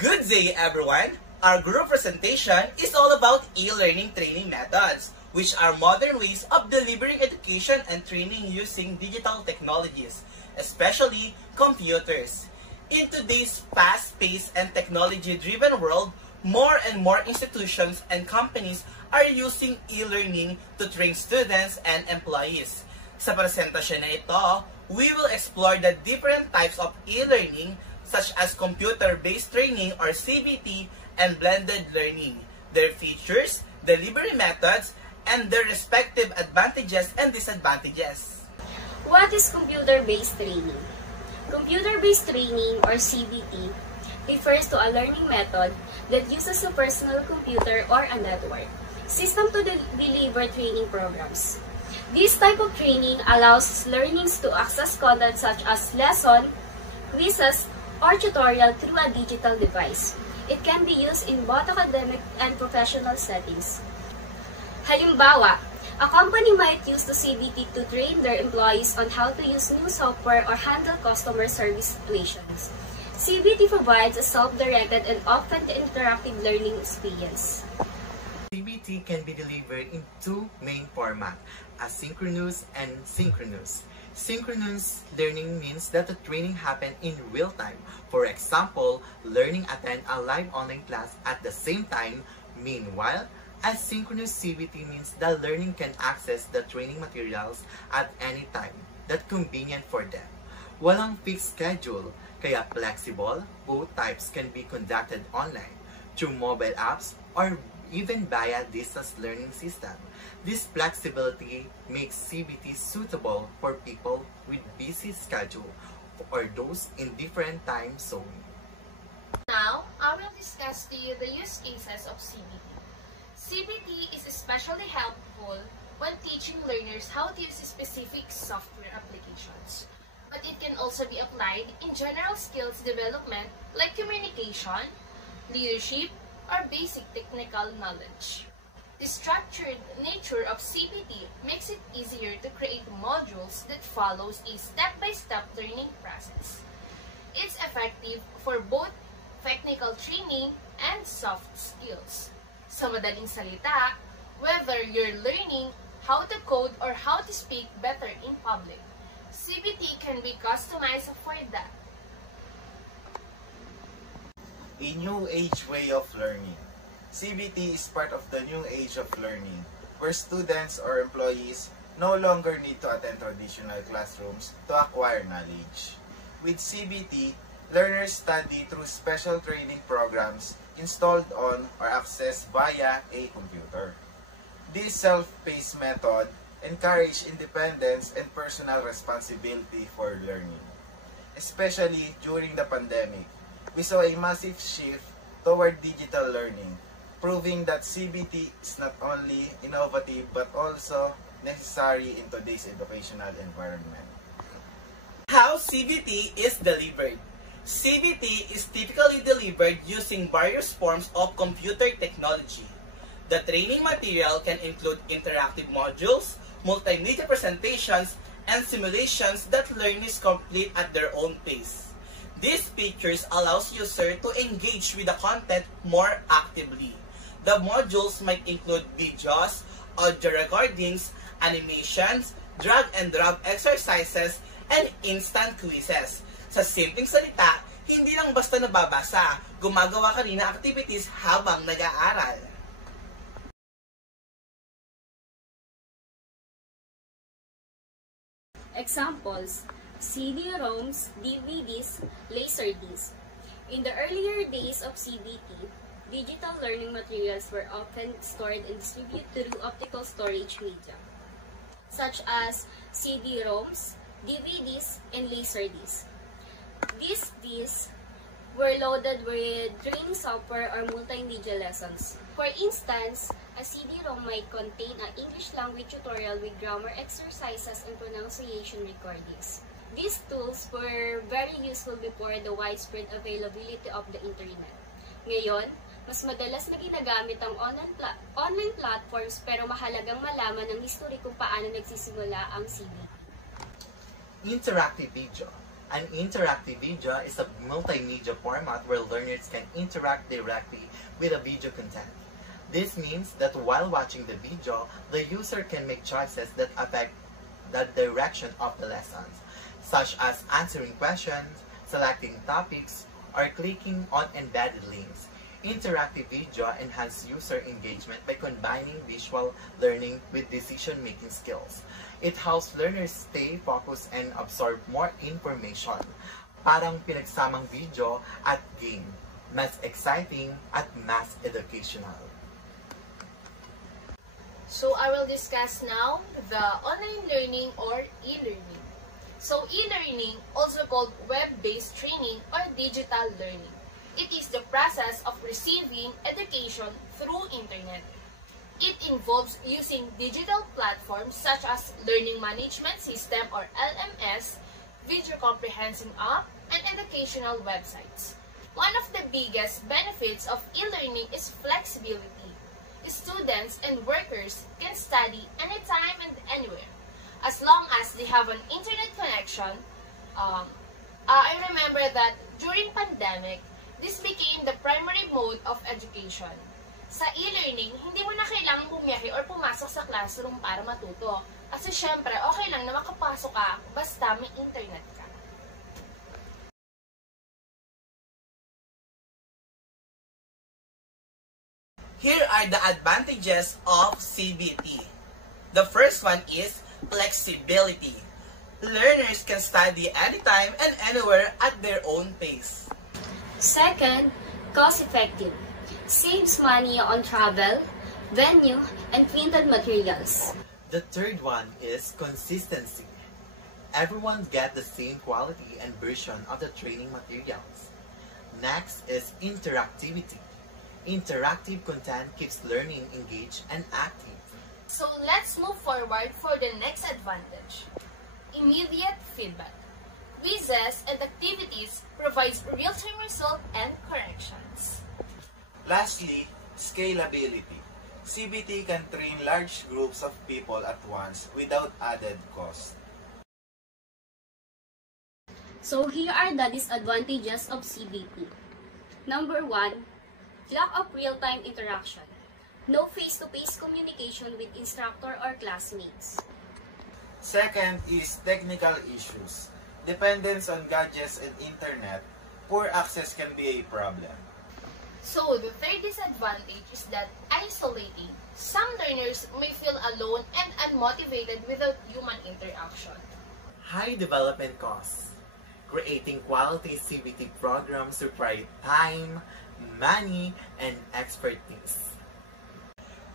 Good day, everyone! Our group presentation is all about e-learning training methods, which are modern ways of delivering education and training using digital technologies, especially computers. In today's fast-paced and technology-driven world, more and more institutions and companies are using e-learning to train students and employees. Sa presentasyon na ito, we will explore the different types of e-learning such as computer-based training or CBT and blended learning, their features, delivery methods, and their respective advantages and disadvantages. What is computer-based training? Computer-based training or CBT refers to a learning method that uses a personal computer or a network system to deliver training programs. This type of training allows learners to access content such as lesson, quizzes, or tutorial through a digital device. It can be used in both academic and professional settings. Halimbawa, a company might use the CBT to train their employees on how to use new software or handle customer service situations. CBT provides a self-directed and often interactive learning experience. CBT can be delivered in two main formats, asynchronous and synchronous. Synchronous learning means that the training happens in real time. For example, learning attend a live online class at the same time. Meanwhile, asynchronous CBT means the learning can access the training materials at any time that's convenient for them. Walang fixed schedule, kaya flexible, both types can be conducted online, through mobile apps, or even via distance learning system. This flexibility makes CBT suitable for people with busy schedule or those in different time zones. Now, I will discuss to you the use cases of CBT. CBT is especially helpful when teaching learners how to use specific software applications. But it can also be applied in general skills development like communication, leadership, or basic technical knowledge. The structured nature of CBT makes it easier to create modules that follows a step-by-step learning process. It's effective for both technical training and soft skills. Sa madaling salita, whether you're learning how to code or how to speak better in public, CBT can be customized for that. A new age way of learning. CBT is part of the new age of learning, where students or employees no longer need to attend traditional classrooms to acquire knowledge. With CBT, learners study through special training programs installed on or accessed via a computer. This self-paced method encourages independence and personal responsibility for learning. Especially during the pandemic, we saw a massive shift toward digital learning, proving that CBT is not only innovative but also necessary in today's educational environment. How CBT is delivered? CBT is typically delivered using various forms of computer technology. The training material can include interactive modules, multimedia presentations, and simulations that learners complete at their own pace. These features allows users to engage with the content more actively. The modules might include videos, audio recordings, animations, drag and drop exercises, and instant quizzes. Sa simpleng salita, hindi lang basta nababasa, gumagawa ka rin ng activities habang nag-aaral. Examples: CD-ROMs, DVDs, Laserdiscs. In the earlier days of CBT, digital learning materials were often stored and distributed through optical storage media, such as CD-ROMs, DVDs, and Laserdiscs. These discs were loaded with training software or multimedia lessons. For instance, a CD-ROM might contain an English language tutorial with grammar exercises and pronunciation recordings. These tools were very useful before the widespread availability of the internet. Ngayon, mas madalas na ginagamit ang online platforms pero mahalagang malaman ng history kung paano nagsisimula ang CBT. Interactive video. An interactive video is a multimedia format where learners can interact directly with the video content. This means that while watching the video, the user can make choices that affect the direction of the lessons, such as answering questions, selecting topics, or clicking on embedded links. Interactive video enhances user engagement by combining visual learning with decision-making skills. It helps learners stay focused and absorb more information. Parang pinagsamang video at game. Mas exciting at mas educational. So I will discuss now the online learning or e-learning. So e-learning, also called web-based training or digital learning. It is the process of receiving education through internet. It involves using digital platforms such as Learning Management System or LMS, Video Comprehension App, and educational websites. One of the biggest benefits of e-learning is flexibility. Students and workers can study anytime and anywhere, as long as they have an internet connection. I remember that during pandemic, this became the primary mode of education. Sa e-learning, hindi mo na kailangang bumiyahe or pumasok sa classroom para matuto. Kasi syempre, okay lang na makapasok ka basta may internet ka. Here are the advantages of CBT. The first one is flexibility. Learners can study anytime and anywhere at their own pace. Second, cost-effective. Saves money on travel, venue, and printed materials. The third one is consistency. Everyone gets the same quality and version of the training materials. Next is interactivity. Interactive content keeps learning engaged and active. So let's move forward for the next advantage. Immediate feedback. Quizzes and activities provides real-time result and corrections. Lastly, scalability. CBT can train large groups of people at once without added cost. So here are the disadvantages of CBT. Number 1, lack of real-time interaction. No face-to-face communication with instructor or classmates. Second is technical issues. Dependence on gadgets and internet, poor access can be a problem. So the third disadvantage is that isolating. Some learners may feel alone and unmotivated without human interaction. High development costs. Creating quality CBT programs require time, money, and expertise.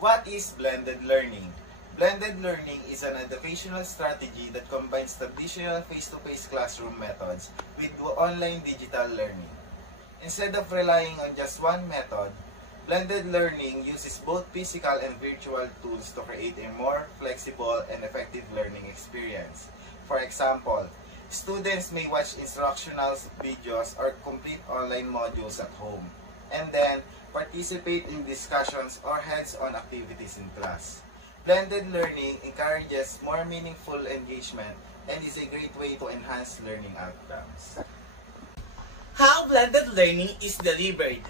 What is blended learning? Blended learning is an educational strategy that combines traditional face-to-face classroom methods with online digital learning. Instead of relying on just one method, blended learning uses both physical and virtual tools to create a more flexible and effective learning experience. For example, students may watch instructional videos or complete online modules at home, and then participate in discussions or hands-on activities in class. Blended learning encourages more meaningful engagement and is a great way to enhance learning outcomes. How blended learning is delivered.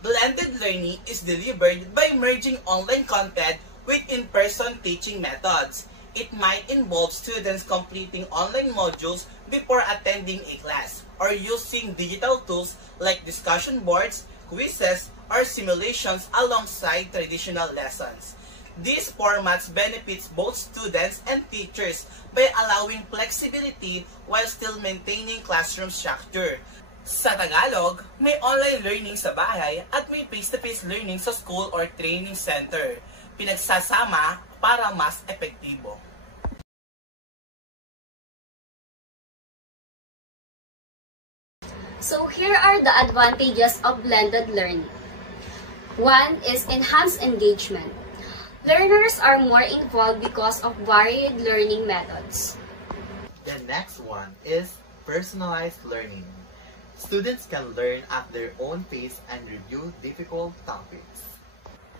Blended learning is delivered by merging online content with in-person teaching methods. It might involve students completing online modules before attending a class or using digital tools like discussion boards, quizzes, or simulations alongside traditional lessons. These formats benefits both students and teachers by allowing flexibility while still maintaining classroom structure. Sa Tagalog, may online learning sa bahay at may face-to-face learning sa school or training center. Pinagsasama para mas epektibo. So here are the advantages of blended learning. 1 is enhanced engagement. Learners are more involved because of varied learning methods. The next one is personalized learning. Students can learn at their own pace and review difficult topics.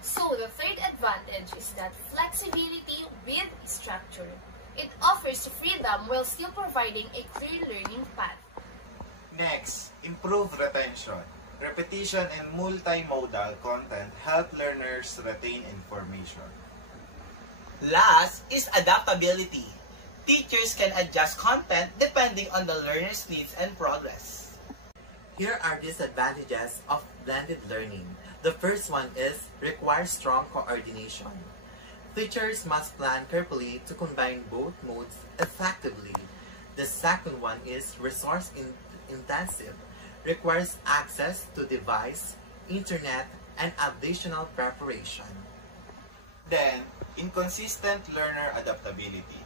So the third advantage is that flexibility with structure. It offers freedom while still providing a clear learning path. Next, improve retention. Repetition and multimodal content help learners retain information. Last is adaptability. Teachers can adjust content depending on the learner's needs and progress. Here are disadvantages of blended learning. The first one is requires strong coordination. Teachers must plan carefully to combine both modes effectively. The second one is resource intensive. Requires access to device, internet, and additional preparation. Then, inconsistent learner adaptability.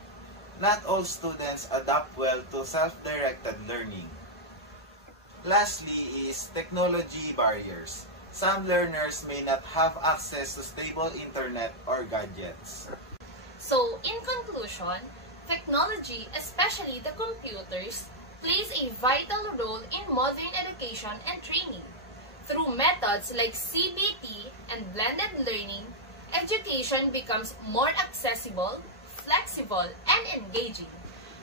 Not all students adapt well to self-directed learning. Lastly is technology barriers. Some learners may not have access to stable internet or gadgets. So, in conclusion, technology, especially the computers, plays a vital role in modern education and training. Through methods like CBT and blended learning, education becomes more accessible, flexible, and engaging.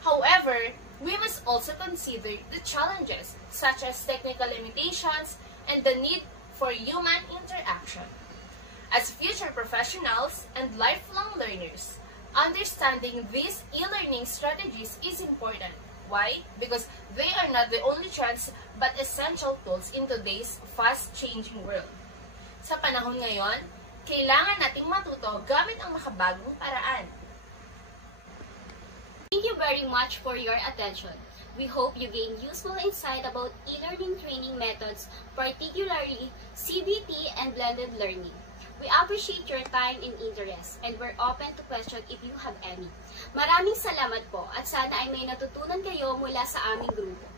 However, we must also consider the challenges such as technical limitations and the need for human interaction. As future professionals and lifelong learners, understanding these e-learning strategies is important. Why? Because they are not the only trends but essential tools in today's fast-changing world. Sa panahon ngayon, kailangan nating matuto gamit ang makabagong paraan. Thank you very much for your attention. We hope you gain useful insight about e-learning training methods, particularly CBT and blended learning. We appreciate your time and interest, and we're open to question if you have any. Maraming salamat po at sana ay may natutunan kayo mula sa aming grupo.